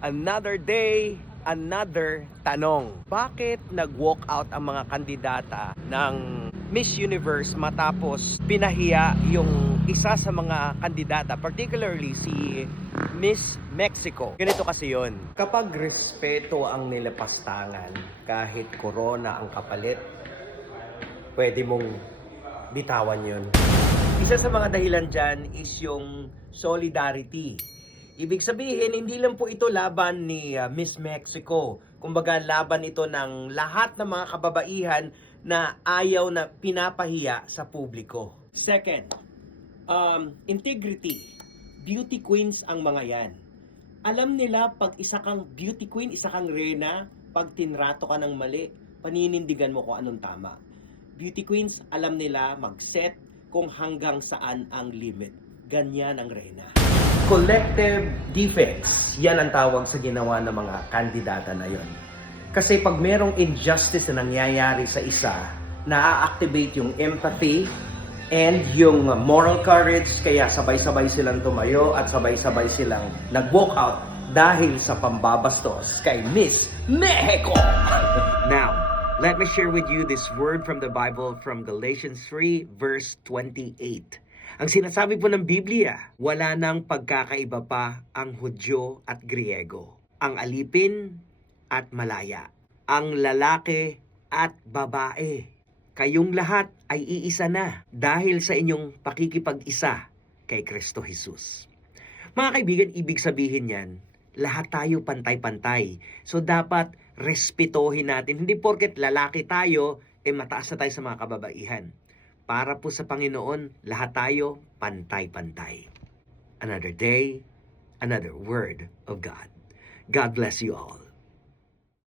Another day, another tanong. Bakit nag-walk out ang mga kandidata ng Miss Universe matapos pinahiya yung isa sa mga kandidata, particularly si Miss Mexico? Ganito kasi yon. Kapag respeto ang nilapastangan, kahit corona ang kapalit, pwede mong bitawan yun. Isa sa mga dahilan dyan is yung solidarity. Ibig sabihin, hindi lang po ito laban ni Miss Mexico. Kumbaga, laban ito ng lahat ng mga kababaihan na ayaw na pinapahiya sa publiko. Second, integrity. Beauty queens ang mga yan. Alam nila pag isa kang beauty queen, isa kang reyna, pag tinrato ka ng mali, paninindigan mo kung anong tama. Beauty queens, alam nila mag-set kung hanggang saan ang limit. Ganyan ang reyna. Collective defense, yan ang tawag sa ginawa ng mga kandidata na yon. Kasi pag merong injustice na nangyayari sa isa, na-activate yung empathy and yung moral courage, kaya sabay-sabay silang tumayo at sabay-sabay silang nag-walk out dahil sa pambabastos kay Miss Mexico. Now, let me share with you this word from the Bible from Galatians 3 verse 28. Ang sinasabi po ng Biblia, wala nang pagkakaiba pa ang Hudyo at Griego, ang alipin at malaya, ang lalaki at babae. Kayong lahat ay iisa na dahil sa inyong pakikipag-isa kay Kristo Jesus. Mga kaibigan, ibig sabihin yan, lahat tayo pantay-pantay. So dapat respetuhin natin. Hindi porket lalaki tayo, mataas na tayo sa mga kababaihan. Para po sa Panginoon, lahat tayo pantay-pantay. Another day, another word of God. God bless you all.